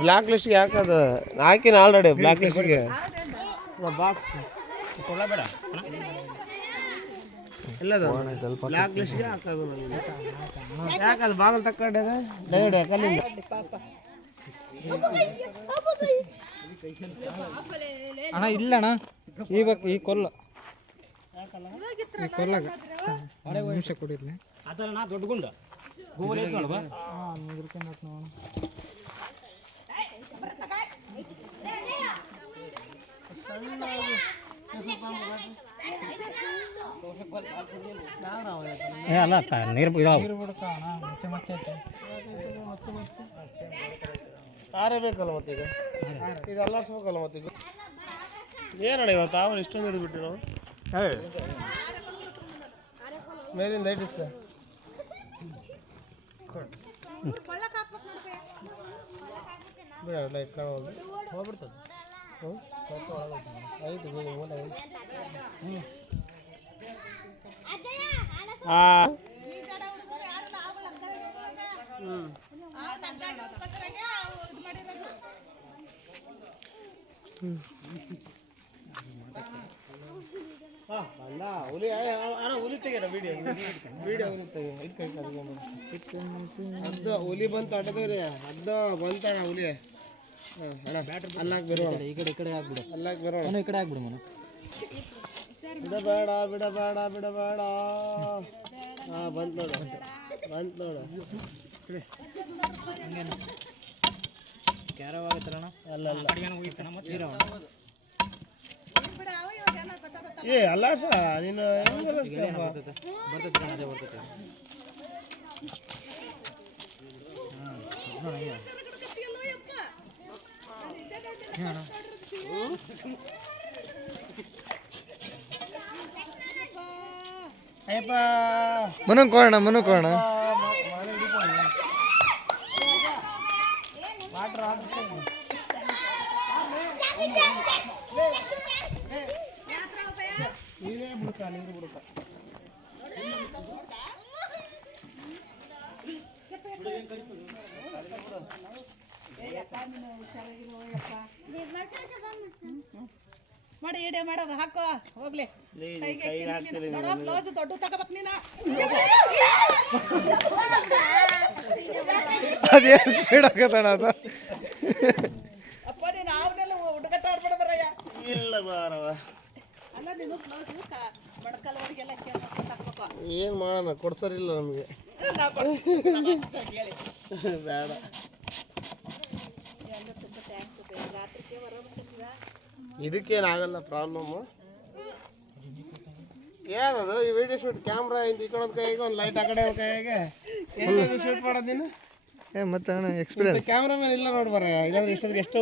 Black ಲಿಸ್ಟ್ಗೆ ಯಾಕದ ಹಾಕಿನ already black ಲಿಸ್ಟ್ಗೆ box ಕೊಡಬೇಡ ಎಲ್ಲದು ಬ್ಲ್ಯಾಕ್ ಲಿಸ್ಟ್ಗೆ ಹಾಕೋದು ಯಾಕದು ಬಾಗಿಲು ಡೈರೆಕ್ಟ್ ಅಣ್ಣ ಇಲ್ಲ ಅಣ್ಣ. ಈ ಬಕ್ ಈ ಕೊಲ್ಲ. ಈ ಕೊಲ್ಲಾಗ. ನಿಮಿಷ ಕೊಡಿರ್ಲಿ. ಅದಲ್ಲ ದೊಡ್ಡ ಗುಂಡ. ನೋಡುವ ಏ ಅಲ್ಲ ನೀರು ಇದಾವ. ಆರೇ ಬೇಕಲ್ಲ ಮತ್ತೆ ಈಗ? ಇದು ಅಲ್ಲಾಡ್ಸ್ಬೇಕಲ್ಲ ಮತ್ತೆ ಈಗ? ಏನಣ್ಣ ಇವತ್ತು ಆವನ್ ಇಷ್ಟೊಂದು ಹಿಡಿದ್ಬಿಟ್ಟು ನಾವು? ಮೇಲಿಂದ ಐಟಿಸ್ತ ಬಿಡ ಲೈಟ್ ಕಾಣೋದು ಹೋಗ್ಬಿಡ್ತದೆ. ಹುಲಿ ಅಣ್ಣ ಹುಲಿ ತೆಗೆನ ವಿಡಿಯೋ ವಿಡಿಯೋ ಹುಲಿ ಬಂತ ಅಡ್ಡದ್ರಿ ಅದ್ದ ಬಂತಣ್ಣ ಹುಲಿ ಅಲ್ಲಾಕ್ ಈ ಕಡೆ ಈ ಕಡೆ ಆಗ್ಬಿಡು ಅವನು ಈ ಕಡೆ ಬಿಡಬೇಡ ಬಿಡಬೇಡ ಬಿಡಬೇಡ ಬಂತ ಅಲ್ಲ ಅಲ್ಲ ಏ ಅಲ್ಲಾಡ್ಸ್ತೀಯಪ್ಪ? ಬರ್ತೈತೆ ಮನು ಕೋಣ ಮನು ಕೋಣ ನೀರೇ ಬಿಡ್ಕ ನೀರು ಬಿಡ್ಕ ಮಾಡಿ ಇಡೆ ಮಾಡವ ಹಾಕೋ ಹೋಗ್ಲಿ. ನೋಡೋ ಬ್ಲೌಸ್ ದೊಡ್ಡ ತಗೋಬೇಕು ನೀನು. ಅದೇ ಸ್ಪೀಡ್ ಆಗತ್ತಣ ಅದು. ಅಪ್ಪ ನೀನು ಅವನ್ನೆಲ್ಲ ಹುಡುಗಟ್ಟ ಆಡ್ಬೇಡ ಬರಯ್ಯ. ಇಲ್ಲ ಬಾರವ ಅಲ್ಲ ನೀನು ಬ್ಲೌಸ್ ಏನು ಮಾಡೋಣ ಕೊಡ್ಸರಿಲ್ಲ ನಮಗೆ. ಬೇಡ. ಇದಕ್ಕೇನಾಗಲ್ಲ ಪ್ರಾಬ್ಲಮ್ಮು ಏನದು? ಈ ವಿಡಿಯೋ ಶೂಟ್ ಕ್ಯಾಮ್ರಾ ಇಂದ ಈ ಕಡೆ ಕೈಗೆ ಒಂದು ಲೈಟ್ ಆ ಕಡೆ ಒಂದ್ ಕೈಗೆ. ಶೂಟ್ ಮಾಡೋದು ನೀನು? ಏ ಮತ್ತೆ ಅಣ್ಣ ಎಕ್ಸ್ಪೀರಿಯನ್ಸ್ ಕ್ಯಾಮ್ರಾಮನ್ ಇಲ್ಲ ನೋಡ್ಬಾರ ಇಲ್ಲಾಂದ್ರೆ ಇಷ್ಟೊತ್ತಿಗೆ ಎಷ್ಟೋ